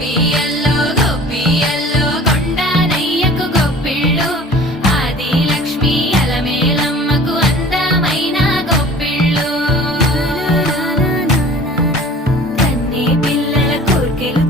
గొప్పియల్లో గొప్పియల్లో కొండనయ్యకు గొప్పిళ్ళు ఆది లక్ష్మి అలమేలమ్మకు అందమైన గొప్పిళ్ళు కన్నె పిల్లల కోర్కెలు